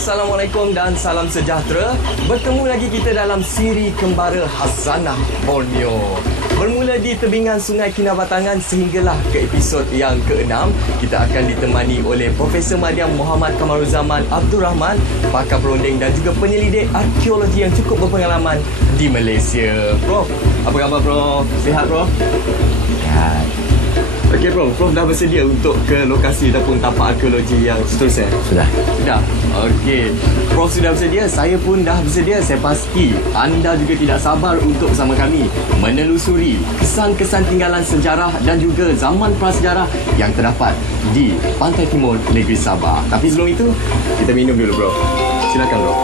Assalamualaikum dan salam sejahtera. Bertemu lagi kita dalam siri Kembara Khazanah Borneo. Bermula di tebingan Sungai Kinabatangan sehinggalah ke episod yang ke-6. Kita akan ditemani oleh Profesor Madya Muhammad Kamaruzaman Abdul Rahman, pakar perunding dan juga penyelidik arkeologi yang cukup berpengalaman di Malaysia. Prof, apa khabar Prof? Sihat Prof? Sihat. Okey Prof dah bersedia untuk ke lokasi ataupun tapak arkeologi yang seterusnya? Sudah. Dah. Okey. Prof sudah bersedia, saya pun dah bersedia. Saya pasti anda juga tidak sabar untuk bersama kami menelusuri kesan-kesan tinggalan sejarah dan juga zaman prasejarah yang terdapat di pantai timur negeri Sabah. Tapi sebelum itu, kita minum dulu Prof. Silakan Prof.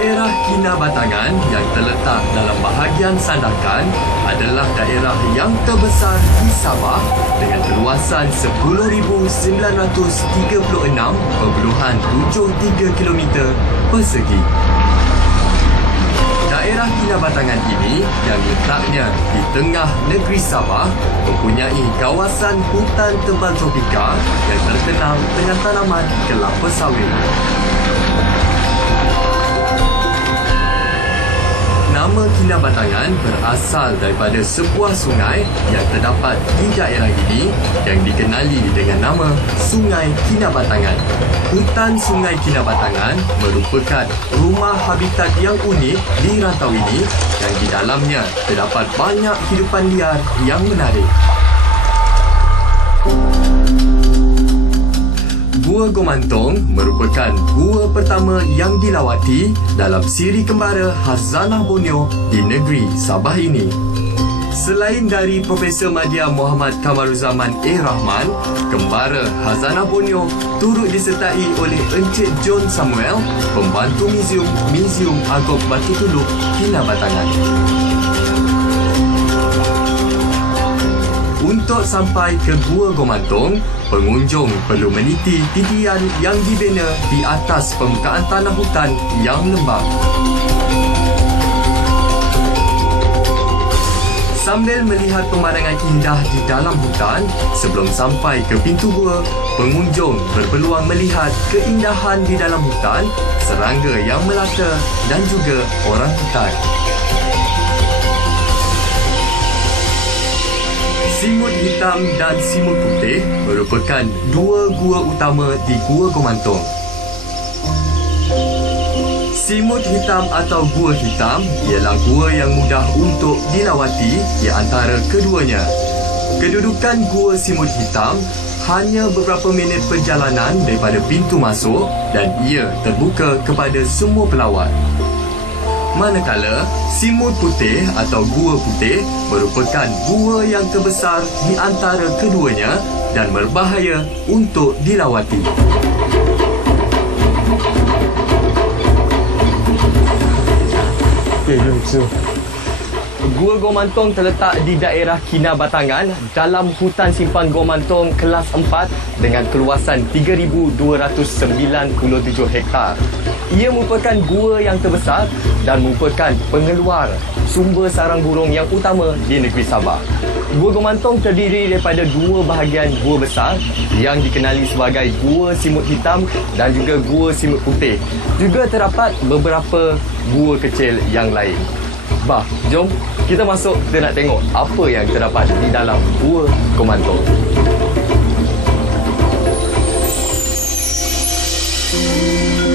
Daerah Kinabatangan yang terletak dalam bahagian Sandakan adalah daerah yang terbesar di Sabah dengan keluasan 10,936.73 km persegi. Daerah Kinabatangan ini yang letaknya di tengah negeri Sabah mempunyai kawasan hutan tebal tropika yang terkenal dengan tanaman kelapa sawit. Nama Kinabatangan berasal daripada sebuah sungai yang terdapat di daerah ini yang dikenali dengan nama Sungai Kinabatangan. Hutan Sungai Kinabatangan merupakan rumah habitat yang unik di rantau ini yang di dalamnya terdapat banyak hidupan liar yang menarik. Gua Gomantong merupakan gua pertama yang dilawati dalam siri Kembara Khazanah Borneo di negeri Sabah ini. Selain dari Profesor Madya Muhammad Kamaruzaman Rahman, Kembara Khazanah Borneo turut disertai oleh Encik John Samuel, pembantu Muzium Agop Batu Tuluk Kinabatangan. Untuk sampai ke Gua Gomantong, pengunjung perlu meniti titian yang dibina di atas permukaan tanah hutan yang lembap. Sambil melihat pemandangan indah di dalam hutan, sebelum sampai ke pintu gua, pengunjung berpeluang melihat keindahan di dalam hutan, serangga yang melata dan juga orang hutan. Simut hitam dan simut putih merupakan dua gua utama di Gua Gomantong. Simut hitam atau gua hitam ialah gua yang mudah untuk dilawati di antara keduanya. Kedudukan gua simut hitam hanya beberapa minit perjalanan daripada pintu masuk dan ia terbuka kepada semua pelawat. Manakala simut putih atau gua putih merupakan gua yang terbesar di antara keduanya dan berbahaya untuk dilawati. Gua Gomantong terletak di daerah Kinabatangan dalam hutan simpan Gomantong kelas 4 dengan keluasan 3,297 hektar. Ia merupakan gua yang terbesar dan merupakan pengeluar sumber sarang burung yang utama di negeri Sabah. Gua Gomantong terdiri daripada dua bahagian gua besar yang dikenali sebagai Gua Simut Hitam dan juga Gua Simut Putih. Juga terdapat beberapa gua kecil yang lain. Bah, jom kita masuk, kita nak tengok apa yang terdapat di dalam Gua Gomantong.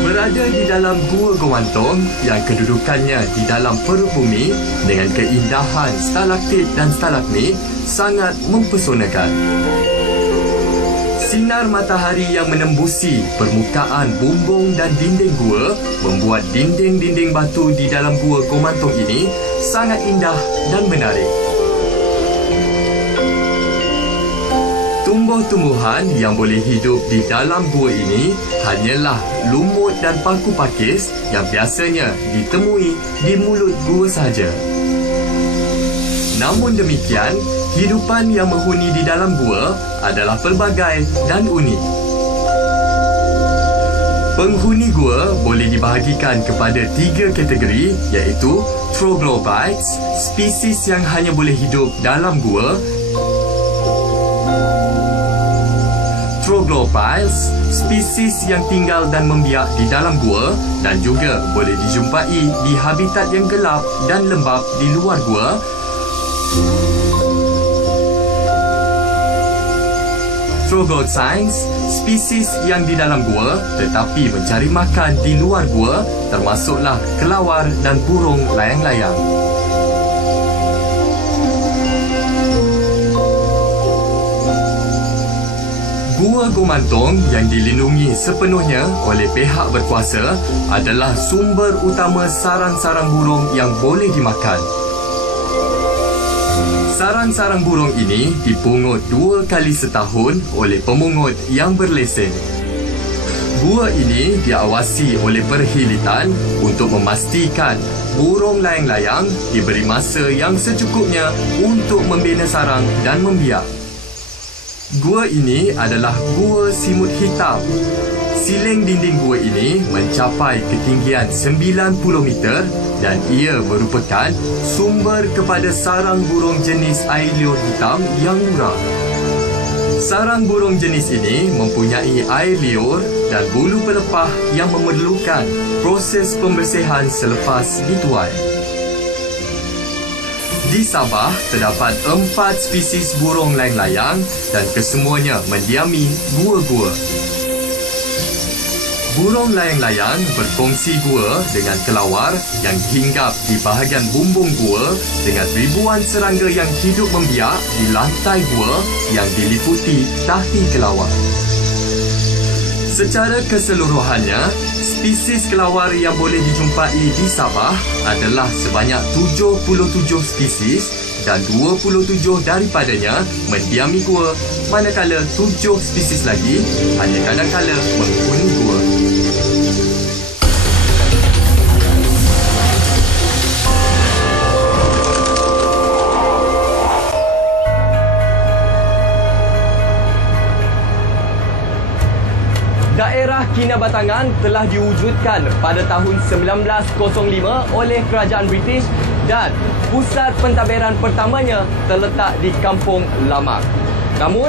Berada di dalam Gua Gomantong yang kedudukannya di dalam perut bumi dengan keindahan stalaktit dan stalagmit sangat mempesonakan. Sinar matahari yang menembusi permukaan bumbung dan dinding gua membuat dinding-dinding batu di dalam Gua Gomantong ini sangat indah dan menarik. Tumbuh-tumbuhan yang boleh hidup di dalam gua ini hanyalah lumut dan paku pakis yang biasanya ditemui di mulut gua sahaja. Namun demikian, hidupan yang menghuni di dalam gua adalah pelbagai dan unik. Penghuni gua boleh dibahagikan kepada 3 kategori iaitu troglobites, spesies yang hanya boleh hidup dalam gua, Troglopiles, spesies yang tinggal dan membiak di dalam gua dan juga boleh dijumpai di habitat yang gelap dan lembap di luar gua. Troglodytes, spesies yang di dalam gua tetapi mencari makan di luar gua, termasuklah kelawar dan burung layang-layang. Gua Gomantong yang dilindungi sepenuhnya oleh pihak berkuasa adalah sumber utama sarang-sarang burung yang boleh dimakan. Sarang-sarang burung ini dipungut 2 kali setahun oleh pemungut yang berlesen. Gua ini diawasi oleh perkhidmatan untuk memastikan burung layang-layang diberi masa yang secukupnya untuk membina sarang dan membiak. Gua ini adalah gua simut hitam. Siling dinding gua ini mencapai ketinggian 90 meter dan ia merupakan sumber kepada sarang burung jenis air liur hitam yang murah. Sarang burung jenis ini mempunyai air liur dan bulu pelepah yang memerlukan proses pembersihan selepas dituai. Di Sabah, terdapat 4 spesies burung layang-layang dan kesemuanya mendiami gua-gua. Burung layang-layang berkongsi gua dengan kelawar yang hinggap di bahagian bumbung gua dengan ribuan serangga yang hidup membiak di lantai gua yang diliputi tahi kelawar. Secara keseluruhannya, spesies kelawar yang boleh dijumpai di Sabah adalah sebanyak 77 spesies dan 27 daripadanya mendiami gua, manakala 7 spesies lagi hanya kadang-kala menghuni gua. Daerah Kinabatangan telah diwujudkan pada tahun 1905 oleh Kerajaan British dan pusat pentadbiran pertamanya terletak di Kampung Lamak. Namun,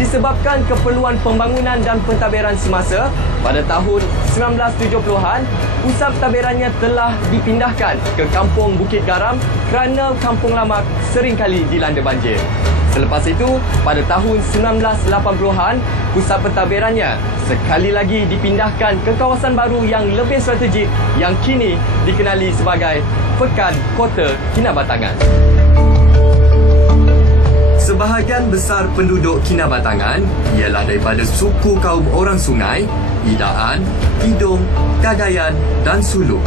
disebabkan keperluan pembangunan dan pentadbiran semasa, pada tahun 1970-an, pusat pentadbirannya telah dipindahkan ke Kampung Bukit Garam kerana Kampung Lamak seringkali dilanda banjir. Selepas itu, pada tahun 1980-an, pusat pentadbirannya sekali lagi dipindahkan ke kawasan baru yang lebih strategik yang kini dikenali sebagai Pekan Kota Kinabatangan. Sebahagian besar penduduk Kinabatangan ialah daripada suku kaum orang sungai, Idaan, Tidong, Cagayan dan Suluk.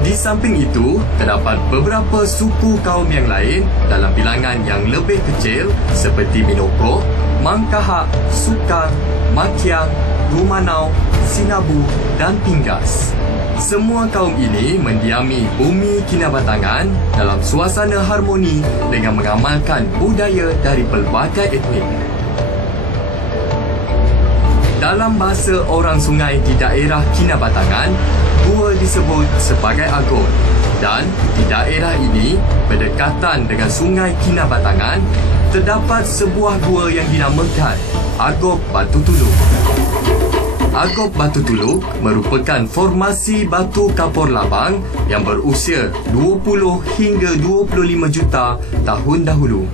Di samping itu, terdapat beberapa suku kaum yang lain dalam bilangan yang lebih kecil seperti Minoko, Mangkahak, Sukang, Makiang, Rumanau, Sinabu dan Pinggas. Semua kaum ini mendiami bumi Kinabatangan dalam suasana harmoni dengan mengamalkan budaya dari pelbagai etnik. Dalam bahasa orang sungai di daerah Kinabatangan, gua disebut sebagai Agop dan di daerah ini berdekatan dengan sungai Kinabatangan terdapat sebuah gua yang dinamakan Agop Batu Tuluk. Agop Batu Tuluk merupakan formasi batu kapur labang yang berusia 20 hingga 25 juta tahun dahulu.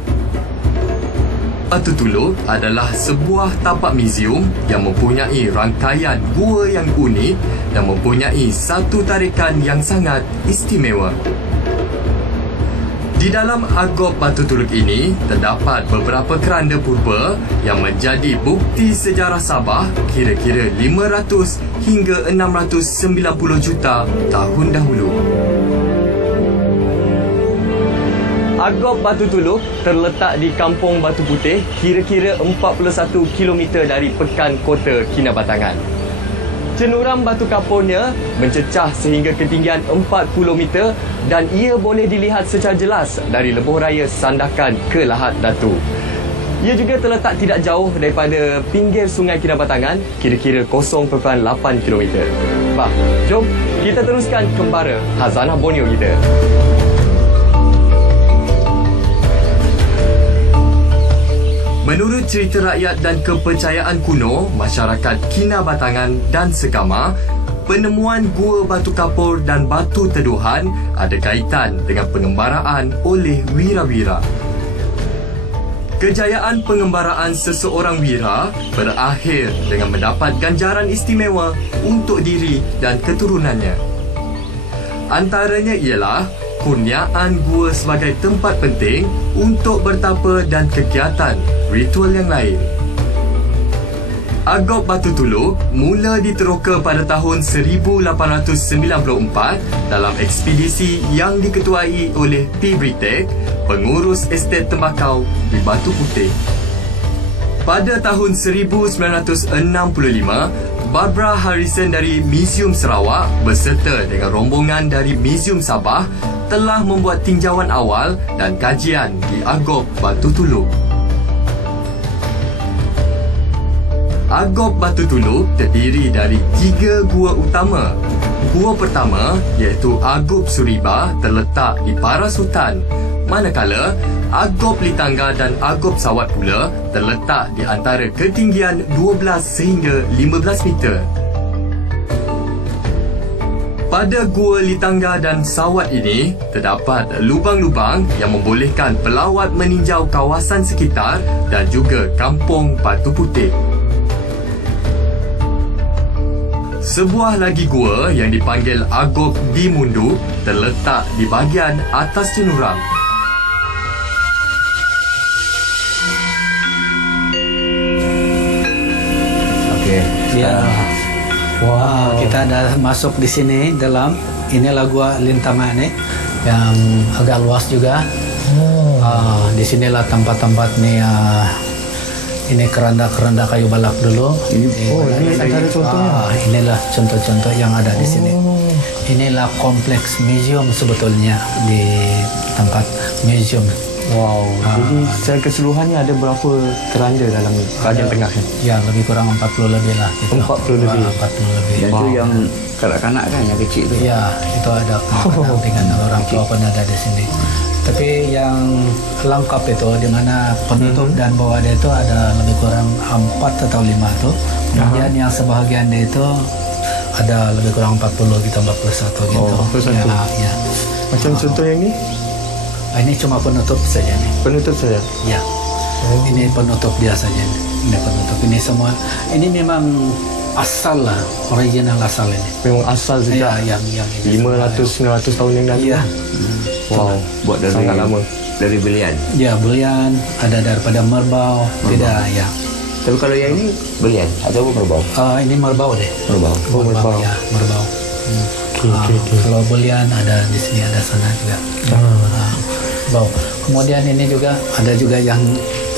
Batu Tuluk adalah sebuah tapak muzium yang mempunyai rangkaian gua yang unik dan mempunyai satu tarikan yang sangat istimewa. Di dalam Agop Batu Tuluk ini terdapat beberapa keranda purba yang menjadi bukti sejarah Sabah kira-kira 500 hingga 690 juta tahun dahulu. Agop Batu Tuluk terletak di Kampung Batu Putih, kira-kira 41 km dari Pekan Kota Kinabatangan. Cenuram batu kapurnya mencecah sehingga ketinggian 40 meter dan ia boleh dilihat secara jelas dari lebuh raya Sandakan ke Lahad Datu. Ia juga terletak tidak jauh daripada pinggir Sungai Kinabatangan, kira-kira 0.8 km. Bah, jom kita teruskan kembara Khazanah Borneo kita. Menurut cerita rakyat dan kepercayaan kuno, masyarakat Kinabatangan dan Segama, penemuan gua batu kapur dan batu teduhan ada kaitan dengan pengembaraan oleh wira-wira. Kejayaan pengembaraan seseorang wira berakhir dengan mendapat ganjaran istimewa untuk diri dan keturunannya. Antaranya ialah kurniaan gua sebagai tempat penting untuk bertapa dan kegiatan ritual yang lain. Agop Batu Tuluk mula diteroka pada tahun 1894 dalam ekspedisi yang diketuai oleh P. Britek, pengurus estet tembakau di Batu Putih. Pada tahun 1965, Barbara Harrison dari Museum Sarawak berserta dengan rombongan dari Museum Sabah telah membuat tinjauan awal dan kajian di Agop Batu Tuluk. Agop Batu Tuluk terdiri dari 3 gua utama. Gua pertama iaitu Agop Suriba terletak di Paras Hutan, manakala Agop Litangga dan Agop Sawat pula terletak di antara ketinggian 12 sehingga 15 meter. Pada Gua Litangga dan Sawat ini, terdapat lubang-lubang yang membolehkan pelawat meninjau kawasan sekitar dan juga kampung Batu Putih. Sebuah lagi gua yang dipanggil Agop di Mundu terletak di bahagian atas Cenurang. Okey. Ya. Wah, kita dah masuk di sini dalam inilah gua Lintangan ni yang agak luas juga. Di sinilah tempat-tempat ni ini keranda-keranda kayu balak dulu. Ini antara contohnya. Inilah contoh-contoh yang ada di sini. Inilah kompleks museum sebetulnya di tempat museum. Wow. Jadi secara keseluruhannya ada berapa keranda dalam bahagian tengah ni? Ya, lebih kurang 40 lebih lah. Gitu. 40 lebih. 40 lebih. Dan itu yang kanak-kanak kan, yang kecil tu. Ya, itu ada anak dengan orang tua pun ada di sini. Tapi yang lengkap itu di mana penutup dan bawah dia itu ada lebih kurang 4 atau 5 tu. Kemudian yang sebahagian dia itu ada lebih kurang 40 gitu, 41 gitu. 41. Ya. Macam contoh yang ni? Ini cuma penutup saja nih. Penutup saja? Ya. Ini penutup dia saja nih. Ini penutup. Ini semua. Ini memang asal lah, original asal ini. Memang asal sejak yang ini 500-900 tahun yang lalu. Iya. Wow. Buat dari Sangat lama. Dari belian. Ya, belian ada daripada merbau, tidak ya. Tapi kalau yang ini belian atau merbau? Ini merbau deh. Merbau. Oh, merbau. Ya, merbau. Okey. Kalau belian ada di sini, ada sana juga. Merbau. Kemudian ini juga ada juga yang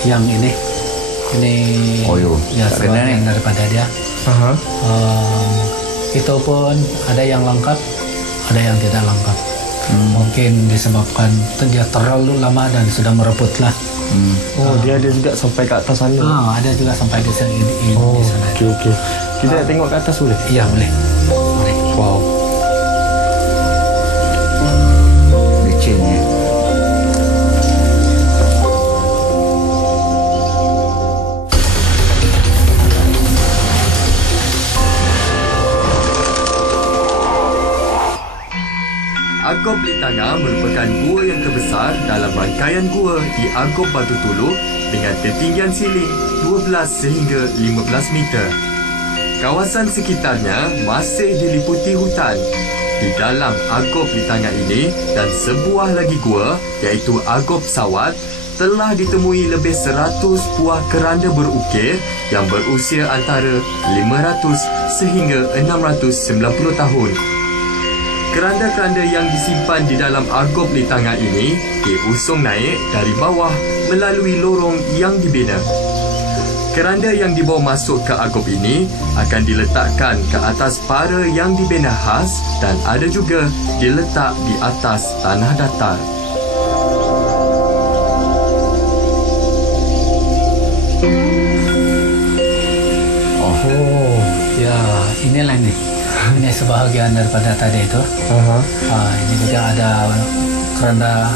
ini. Ini ya tak kena sebagian daripada dia. Aha. Itu pun ada yang lengkap, ada yang tidak lengkap. Mungkin disebabkan dia terlalu lama dan sudah mereput lah. Oh, dia ada juga sampai ke atas sana. Ada juga sampai di sana. Oh, Di sana. okey. Kita nak tengok ke atas boleh? Iya, boleh. Boleh. Wow. Licin. Agop Litangga merupakan gua yang terbesar dalam rangkaian gua di Agop Batu Tuluk dengan ketinggian siling 12 sehingga 15 meter. Kawasan sekitarnya masih diliputi hutan. Di dalam Agop Litangga ini dan sebuah lagi gua iaitu Agop Sawat telah ditemui lebih 100 buah keranda berukir yang berusia antara 500 sehingga 690 tahun. Keranda-keranda yang disimpan di dalam Agop Litangga ini diusung naik dari bawah melalui lorong yang dibina. Keranda yang dibawa masuk ke Agop ini akan diletakkan ke atas para yang dibina khas dan ada juga diletak di atas tanah datar. Oh. Ya, inilah ini. Ini sebahagian daripada tadi itu. Aha. Ini juga ada keranda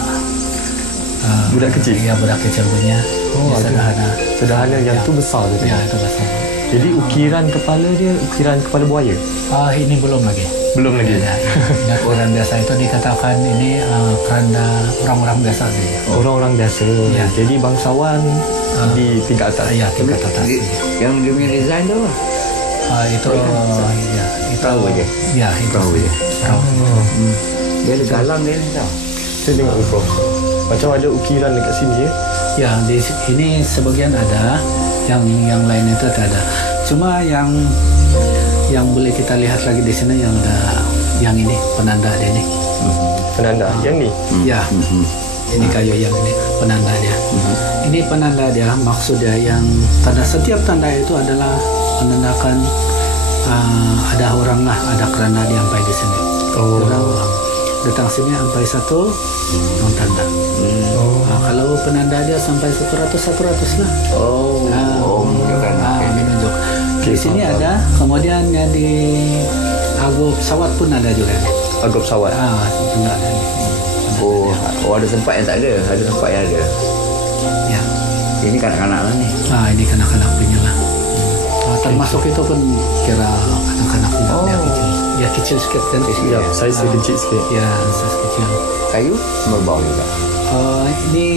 Budak kecil? Ya, budak kecil punya. Oh, Dia sederhana. Sederhana, yang Ya. tu besar tu. Ya, itu besar. Jadi ukiran kepala dia ukiran kepala buaya. Ini belum lagi. Belum lagi. Ya, ya, ukuran biasa itu dikatakan ini keranda orang-orang biasa saja. Orang-orang biasa. Ya. Jadi bangsawan di tingkat atas. Ya, tingkat atas. Yang dia punya design tu apa? Itu ya, itu Perahu je? Ya, itu Perahu je? perahu. Dia ada galang dia ni tau. Saya tengok ni Prof. Macam ada ukiran dekat sini ya. Ya, ini sebagian ada, yang lain itu tak ada. Cuma yang boleh kita lihat lagi di sini yang ada yang ini penanda dia ni. Penanda. Yang ni. Ya, ini kayu yang ini penanda dia. Ini penanda dia, maksud dia yang tanda, setiap tanda itu adalah menandakan ada orang lah, ada keranda dia sampai di sini. Oh. Ada orang datang sini sampai satu yang tanda. Kalau penanda dia sampai 100 lah. Oh, menunjukkan. Menunjuk. Di sini ada, kemudian yang di Agop Sawat pun ada juga. Agop Sawat. Juga ada. Oh, ada tempat yang tak ada. Ada tempat yang ada. Ya. Ini kanak-kanak lah ni. Ini kanak-kanak punya lah. Termasuk itu pun kira anak-anak punya. Dia kecil. Ya, kecil sikit kan. Ya, saiz kecil sikit. Ya, saiz kecil. Kayu merbau juga. Ini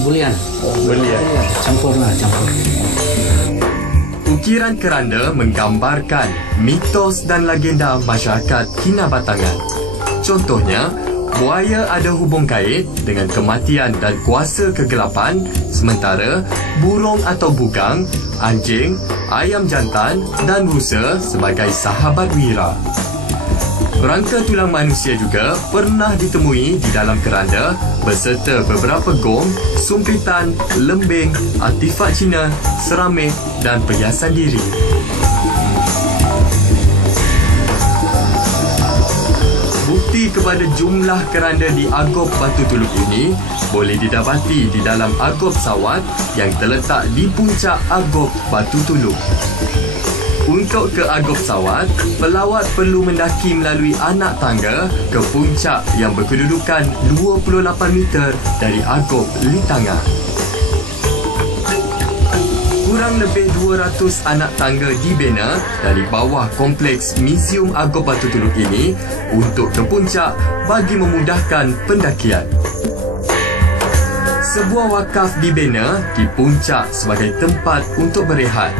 bulian. Belian. Campur. Ukiran keranda menggambarkan mitos dan legenda masyarakat Kinabatangan. Contohnya, buaya ada hubung kait dengan kematian dan kuasa kegelapan, sementara burung atau bugang, anjing, ayam jantan dan rusa sebagai sahabat wira. Rangka tulang manusia juga pernah ditemui di dalam keranda beserta beberapa gong, sumpitan, lembing, artifak Cina, seramik dan perhiasan diri. Bukti kepada jumlah keranda di Agop Batu Tuluk ini boleh didapati di dalam Agop Sawat yang terletak di puncak Agop Batu Tuluk. Untuk ke Agop Sawat, pelawat perlu mendaki melalui anak tangga ke puncak yang berkedudukan 28 meter dari Agop Litangah. Kurang lebih 200 anak tangga dibina dari bawah kompleks Museum Agop Batu Tuluk ini untuk ke puncak bagi memudahkan pendakian. Sebuah wakaf dibina di puncak sebagai tempat untuk berehat.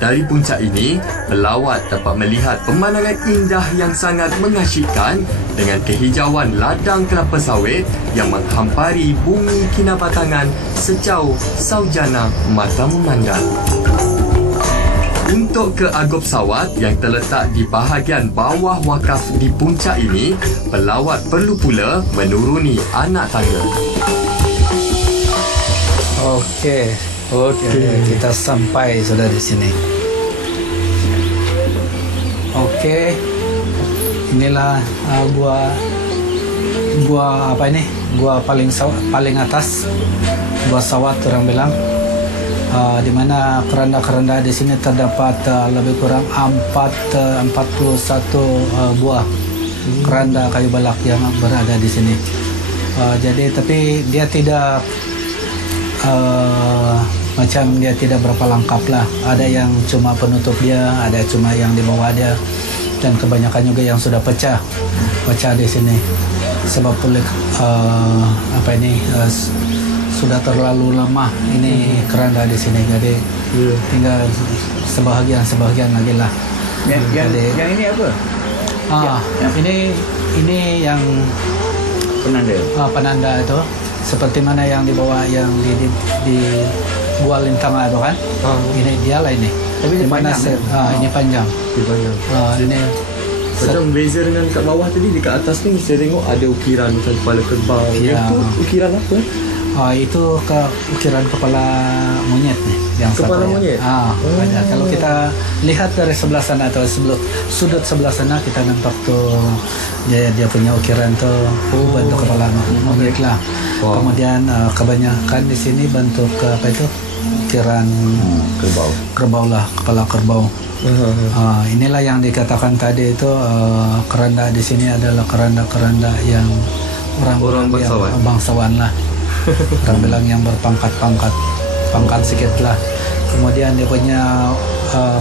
Dari puncak ini, pelawat dapat melihat pemandangan indah yang sangat mengasyikkan dengan kehijauan ladang kelapa sawit yang menghampari bumi Kinabatangan sejauh saujana mata memandang. Untuk ke Agop Sawat yang terletak di bahagian bawah wakaf di puncak ini, pelawat perlu pula menuruni anak tangga. Okey, kita sampai sudah di sini. Okey, inilah gua apa ini? Gua paling atas, gua Sawat orang bilang. Di mana keranda-keranda di sini terdapat lebih kurang 41 buah keranda kayu balak yang berada di sini. Jadi tapi dia tidak macam dia tidak berapa lengkap lah. Ada yang cuma penutup dia, ada cuma yang di bawah dia, dan kebanyakan juga yang sudah pecah di sini. Sebab oleh sudah terlalu lama ini keranda di sini, jadi tinggal sebahagian lagi lah. Yang ini apa? Ini yang Penanda. penanda itu seperti mana yang di bawah yang di Gua Lintangah itu kan. Ini dia lah ini. Tapi ini di mana panjang, ini panjang. Ini Macam beza dengan kat bawah tadi, dekat atas ni saya tengok ada ukiran macam kepala kerbau. Ya. Yang tu ukiran apa? itu ukiran kepala monyet nih yang Kepala satu monyet? banyak. Kalau kita lihat dari sebelah sana atau sudut sebelah sana, kita nampak tuh dia punya ukiran tuh bentuk kepala monyet lah. Kemudian kebanyakan di sini bentuk apa itu ukiran kerbau lah, kepala kerbau. Inilah yang dikatakan tadi itu keranda di sini adalah keranda-keranda yang orang bangsawan. bangsawan lah. Orang bilang yang berpangkat-pangkat. pangkat sikit lah. Kemudian dia punya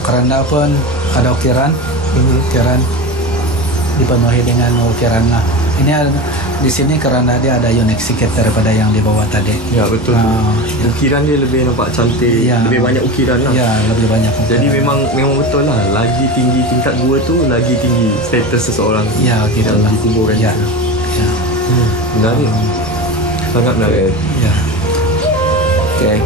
keranda pun ada ukiran, ukiran dipenuhi dengan ukiran lah. Di sini keranda dia ada unik sikit daripada yang di bawah tadi. Ya betul. Ukiran dia lebih nampak cantik, Ya. lebih banyak ukiran lah. Ya, lebih banyak ukiran. Jadi memang betul lah. Lagi tinggi tingkat gua tu, lagi tinggi status seseorang ya gitu yang lah. dikuburkan. Ya. Ya. Menarik. Sangat menarik. Ya. Okay.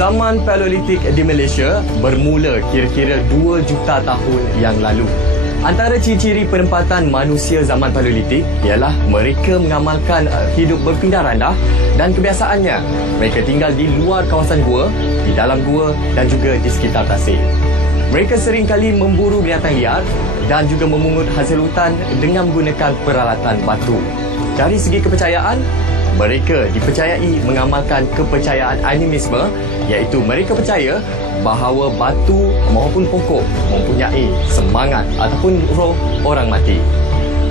Zaman Paleolitik di Malaysia bermula kira-kira 2 juta tahun yang lalu. Antara ciri-ciri penempatan manusia zaman Paleolitik ialah mereka mengamalkan hidup berpindah randah dan kebiasaannya mereka tinggal di luar kawasan gua, di dalam gua dan juga di sekitar tasik. Mereka seringkali memburu binatang liar dan juga memungut hasil hutan dengan menggunakan peralatan batu. Dari segi kepercayaan, mereka dipercayai mengamalkan kepercayaan animisme, iaitu mereka percaya bahawa batu maupun pokok mempunyai semangat ataupun roh orang mati.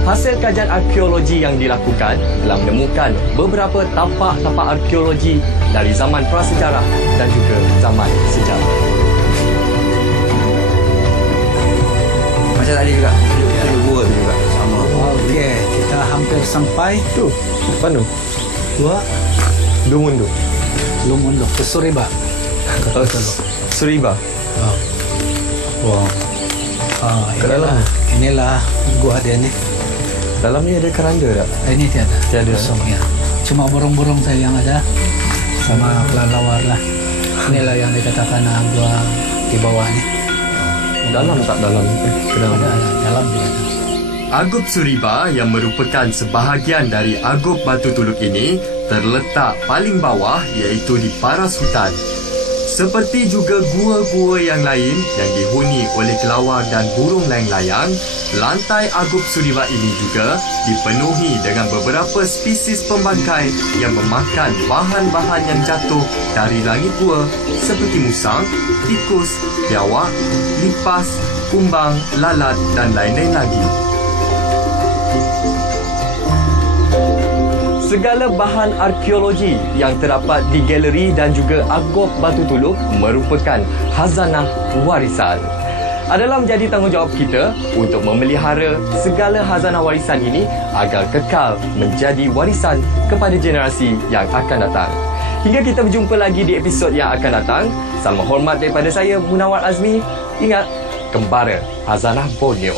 Hasil kajian arkeologi yang dilakukan telah menemukan beberapa tapak-tapak arkeologi dari zaman prasejarah dan juga zaman sejarah. Macam tadi juga. Tiga gua tu juga. Sama. Okey, kita hampir sampai Tu, depan tu. dua Dumun tu. Lumun Loh, ke Suriba. Suriba. Oh. Wow. Ke dalam. Inilah gua dia ni. Dalam ni ada keranda tak? Ini tiada. Tiada. Kosong ya. Cuma burung-burung saja yang ada sama kelelawar lah. Inilah yang dikatakan gua di bawah ni. Dalam tak dalam? Ke dalam. Ada dalam juga ada. Agup Suriba yang merupakan sebahagian dari Agup Batu Tuluk ini terletak paling bawah iaitu di paras hutan. Seperti juga gua-gua yang lain yang dihuni oleh kelawar dan burung layang-layang, lantai Agup Suriba ini juga dipenuhi dengan beberapa spesies pembangkai yang memakan bahan-bahan yang jatuh dari langit gua seperti musang, tikus, biawak, lipas, kumbang, lalat dan lain-lain lagi. Segala bahan arkeologi yang terdapat di galeri dan juga Agup Batu Tuluk merupakan khazanah warisan. Adalah menjadi tanggungjawab kita untuk memelihara segala khazanah warisan ini agar kekal menjadi warisan kepada generasi yang akan datang. Hingga kita berjumpa lagi di episod yang akan datang. Salam hormat daripada saya, Munawar Azmi. Ingat, kembara khazanah Borneo.